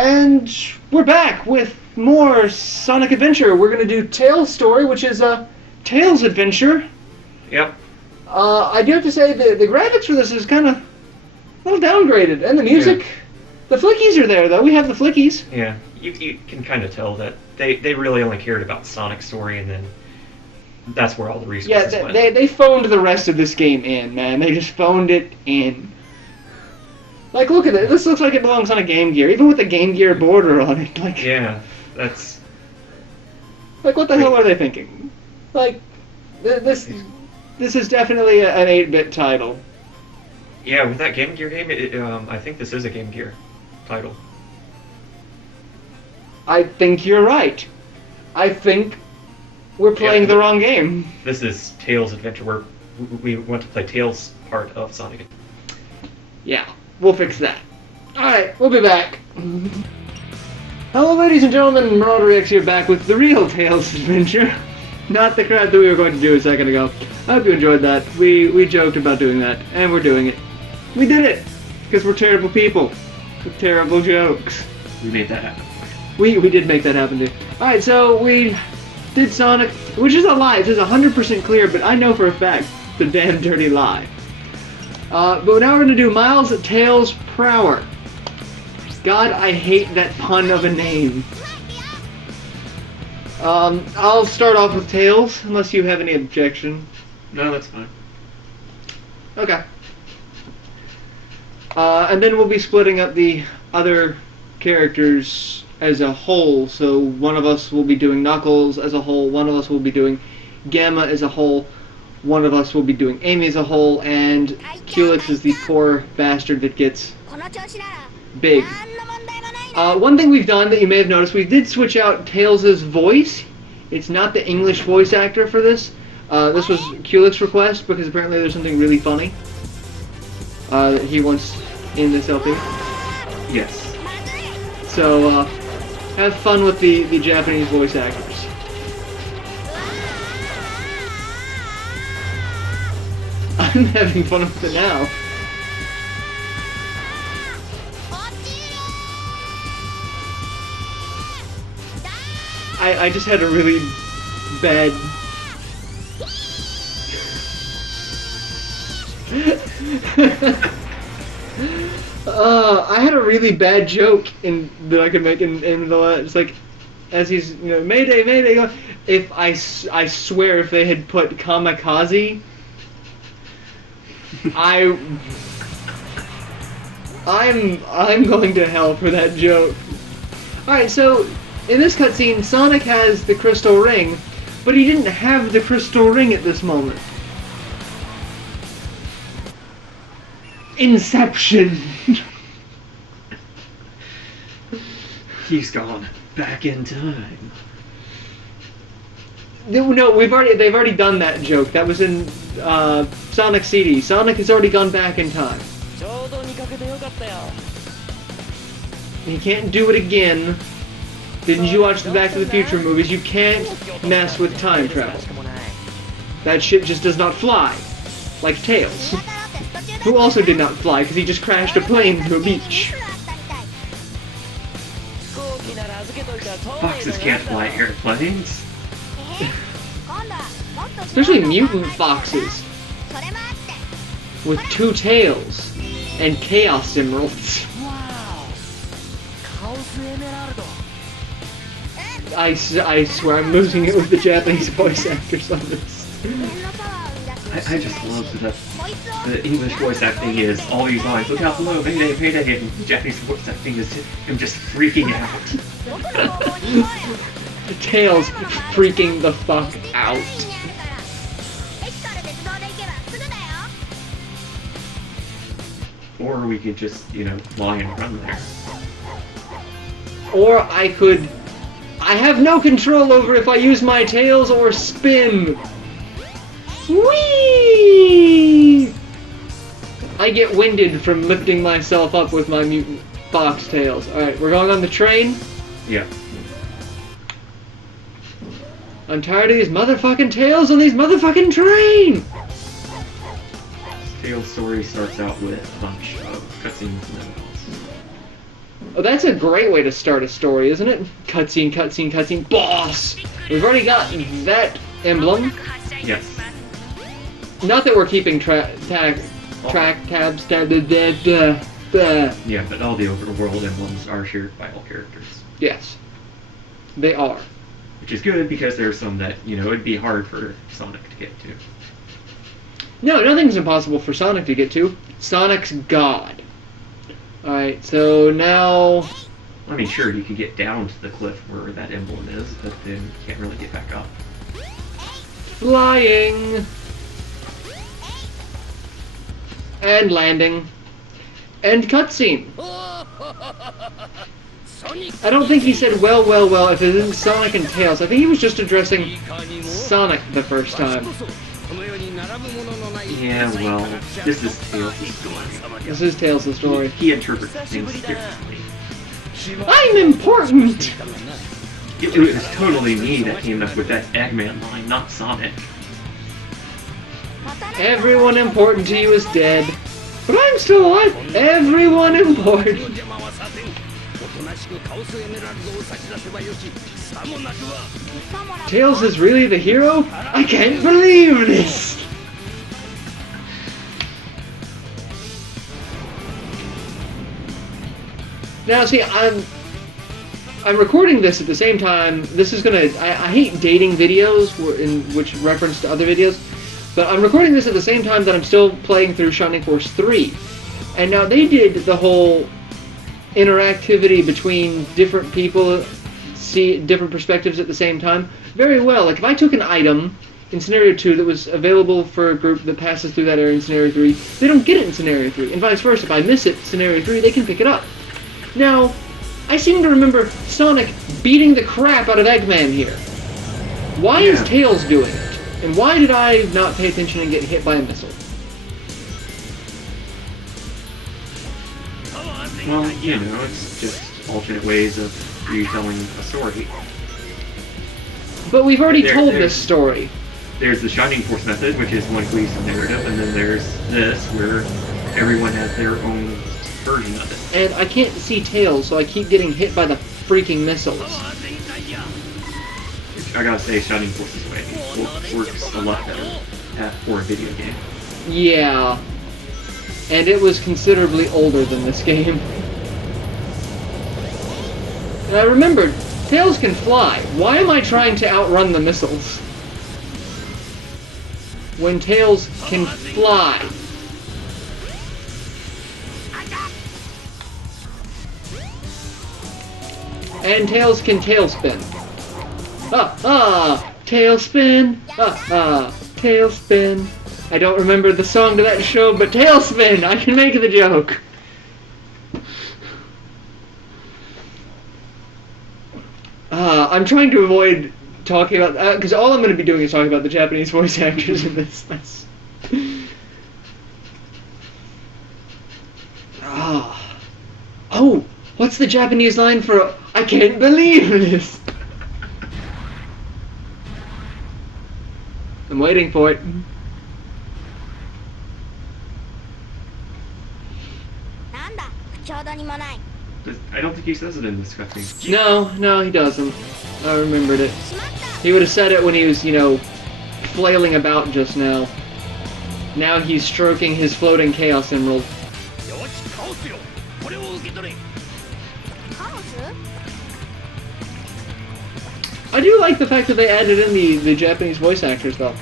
And we're back with more Sonic Adventure. We're going to do Tails' story, which is Tails' Adventure. Yep. I do have to say the graphics for this is kind of a little downgraded, and the music. Yeah. The flickies are there, though. We have the flickies. Yeah, you can kind of tell that they really only cared about Sonic's story, and then that's where all the resources went. Yeah, they phoned the rest of this game in, man. They just phoned it in. Like, look at it. This looks like it belongs on a Game Gear, even with the Game Gear border on it. Like, yeah, that's... Like, what the hell are they thinking? Like, this is definitely an 8-bit title. Yeah, with that Game Gear game, I think this is a Game Gear title. I think you're right. I think we're playing the wrong game. This is Tails' Adventure. We want to play Tails' part of Sonic. Yeah. We'll fix that. Alright, we'll be back. Hello ladies and gentlemen, Marauder X here, back with the real Tails Adventure. Not the crap that we were going to do a second ago. I hope you enjoyed that. We joked about doing that, and we're doing it. We did it! Because we're terrible people. With terrible jokes. We made that happen. We did make that happen, dude. Alright, so we did Sonic, which is a lie. It says 100% clear, but I know for a fact it's a damn dirty lie. But now we're going to do Miles Tails Prower. God, I hate that pun of a name. I'll start off with Tails, unless you have any objection. No, that's fine. Okay. And then we'll be splitting up the other characters as a whole. So one of us will be doing Knuckles as a whole, one of us will be doing Gamma as a whole, one of us will be doing Amy as a whole, and Culex is the poor bastard that gets big. One thing we've done that you may have noticed, we did switch out Tails' voice. It's not the English voice actor for this. This was Culex's request, because apparently there's something really funny that he wants in this LP. Yes. So, have fun with the Japanese voice actors. I'm having fun with it now. I just had a really bad... I had a really bad joke that I could make in the... It's like, as he's, you know, Mayday, Mayday, if I swear if they had put kamikaze... I'm going to hell for that joke. Alright, so in this cutscene, Sonic has the crystal ring, but he didn't have the crystal ring at this moment. Inception! He's gone back in time. No, they've already done that joke. That was in Sonic CD. Sonic has already gone back in time. He can't do it again. Didn't you watch the Back to the Future movies? You can't mess with time travel. That shit just does not fly. Like Tails. Who also did not fly because he just crashed a plane into a beach. Foxes can't fly airplanes. Especially mutant foxes. With 2 tails. And Chaos Emeralds. I swear I'm losing it with the Japanese voice actors on this. I just love that the English voice acting is all these lines, look out below, Mayday, Mayday, and the Japanese voice acting is him just freaking out. Tails freaking the fuck out. Or we could just, you know, fly and run there. Or I could... I have no control over if I use my tails or spin. Whee! I get winded from lifting myself up with my mutant fox tails. Alright, we're going on the train? Yeah. I'm tired of these motherfucking tails on these motherfucking train! Tails' story starts out with a bunch of cutscenes and then Oh, that's a great way to start a story, isn't it? Cutscene, cutscene, cutscene, boss! We've already got that emblem. Yes. Not that we're keeping tabs, Yeah, but all the overworld emblems are shared by all characters. Yes. They are. Which is good because there's some that, it'd be hard for Sonic to get to. No, nothing's impossible for Sonic to get to. Sonic's God. Alright, so now... I mean, sure, you can get down to the cliff where that emblem is, but then you can't really get back up. Flying! And landing. And cutscene. I don't think he said, well, if it isn't Sonic and Tails. I think he was just addressing Sonic the first time. Yeah, well, this is Tails' story. This is Tails' story. He interprets things differently. I'm important! It was totally me that came up with that Eggman line, not Sonic. Everyone important to you is dead. But I'm still alive. Everyone important. Tails is really the hero? I can't believe this! Now, see, I'm recording this at the same time. This is gonna... I hate dating videos in which reference to other videos, but I'm recording this at the same time that I'm still playing through Shining Force 3. And now they did the whole interactivity between different people, see different perspectives at the same time, very well. Like, if I took an item in Scenario 2 that was available for a group that passes through that area in Scenario 3, they don't get it in Scenario 3. And vice versa, if I miss it in Scenario 3, they can pick it up. Now, I seem to remember Sonic beating the crap out of Eggman here. Why is Tails doing it? And why did I not pay attention and get hit by a missile? Well, it's just alternate ways of retelling a story. But we've already told this story. There's the Shining Force method, which is one cohesive narrative, and then there's this, where everyone has their own version of it. And I can't see Tails, so I keep getting hit by the freaking missiles. I gotta say, Shining Force's way works a lot better for a video game. Yeah. And it was considerably older than this game. And I remembered, Tails can fly. Why am I trying to outrun the missiles? When Tails can fly. And Tails can tailspin. Tailspin. Tailspin. I don't remember the song to that show, but tailspin! I can make the joke. I'm trying to avoid talking about... because all I'm going to be doing is talking about the Japanese voice actors in this. Oh! What's the Japanese line for... I can't believe this! I'm waiting for it. I don't think he says it in this cutscene. No, he doesn't. I remembered it. He would have said it when he was, flailing about just now. Now he's stroking his floating Chaos Emerald. I do like the fact that they added in the Japanese voice actors, though.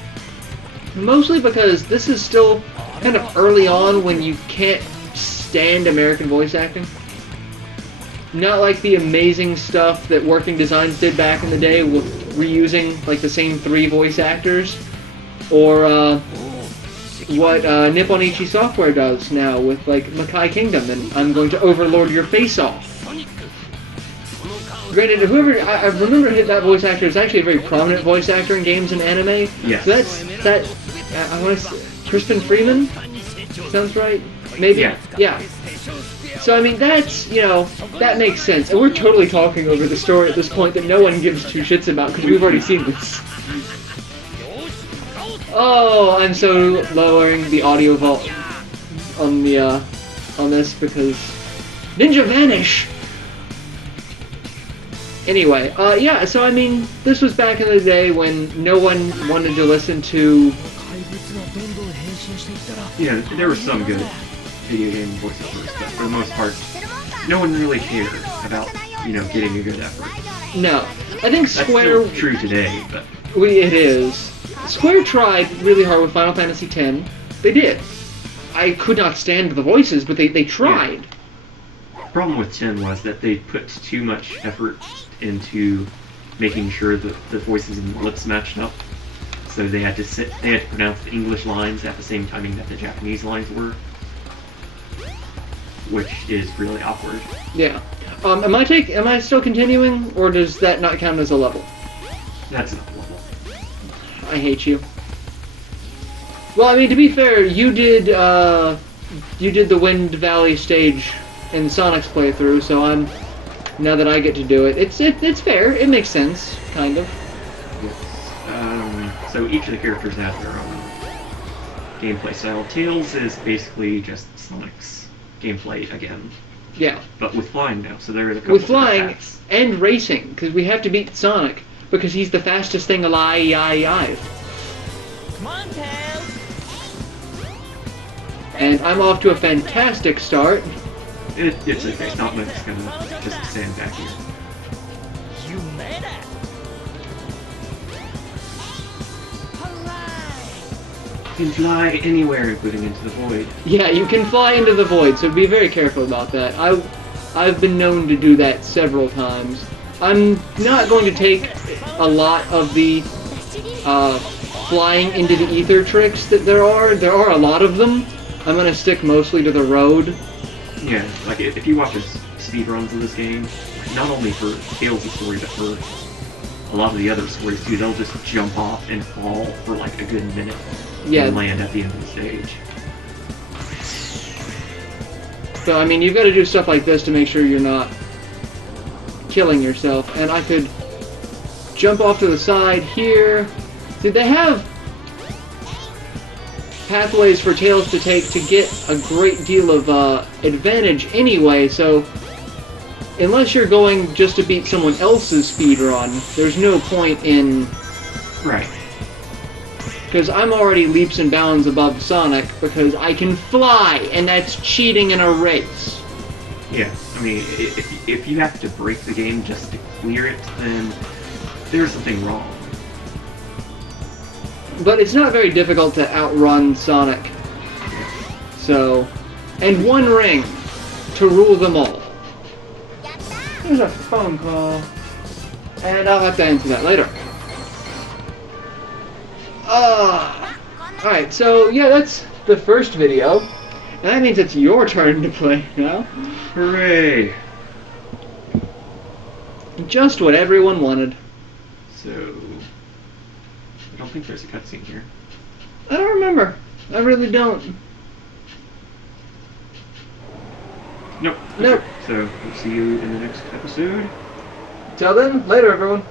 Mostly because this is still kind of early on when you can't stand American voice acting. Not like the amazing stuff that Working Designs did back in the day with reusing like the same 3 voice actors, or what Nippon Ichi Software does now with like Makai Kingdom and I'm going to overlord your face off. Granted, whoever I remember that voice actor is actually a very prominent voice actor in games and anime. Yes. So I want to say Crispin Freeman. Sounds right? Maybe. Yeah. So I mean that's that makes sense, and we're totally talking over the story at this point that no one gives 2 shits about because we've already seen this. Oh, I'm so lowering the audio volume on the on this because Ninja Vanish. Anyway, yeah, so I mean, this was back in the day when no one wanted to listen to... Yeah, there were some good video game voice actors, but for the most part, no one really cared about, getting a good effort. No. I think Square... That's still true today, but... It is. Square tried really hard with Final Fantasy X. They did. I could not stand the voices, but they tried. Yeah. The problem with 10 was that they put too much effort into making sure that the voices and lips matched up. So they had to pronounce the English lines at the same timing that the Japanese lines were, which is really awkward. Yeah. Am I still continuing, or does that not count as a level? That's not a level. I hate you. Well, I mean, to be fair, you did the Wind Valley stage in Sonic's playthrough, so now that I get to do it, it's fair. It makes sense, kind of. Yes. So each of the characters has their own gameplay style. Tails is basically just Sonic's gameplay again. Yeah. But with flying now, so there is a couple with flying paths. And racing, because we have to beat Sonic, because he's the fastest thing alive. Come on, Tails! And I'm off to a fantastic start. It's okay. Not much is gonna just stand back here. You made it! You can fly anywhere, including into the void. Yeah, you can fly into the void, so be very careful about that. I've been known to do that several times. I'm not going to take a lot of the flying into the ether tricks that there are. There are a lot of them. I'm going to stick mostly to the road. Yeah, like if you watch speedruns of this game, not only for Tails' story, but for a lot of the other stories too, they'll just jump off and fall for like a good minute and land at the end of the stage. So, I mean, you've got to do stuff like this to make sure you're not killing yourself. And I could jump off to the side here. See, they have pathways for Tails to take to get a great deal of advantage anyway, so unless you're going just to beat someone else's speedrun, there's no point in... Right. Because I'm already leaps and bounds above Sonic because I can fly, and that's cheating in a race. Yeah, I mean, if you have to break the game just to clear it, then there's something wrong. But it's not very difficult to outrun Sonic. So, and one ring to rule them all. There's a phone call. And I'll have to answer that later. Alright, so yeah, that's the first video. And that means it's your turn to play now. Hooray! Just what everyone wanted. So, I don't think there's a cutscene here. I don't remember. I really don't. Nope. Nope. So, we'll see you in the next episode. Till then, later everyone.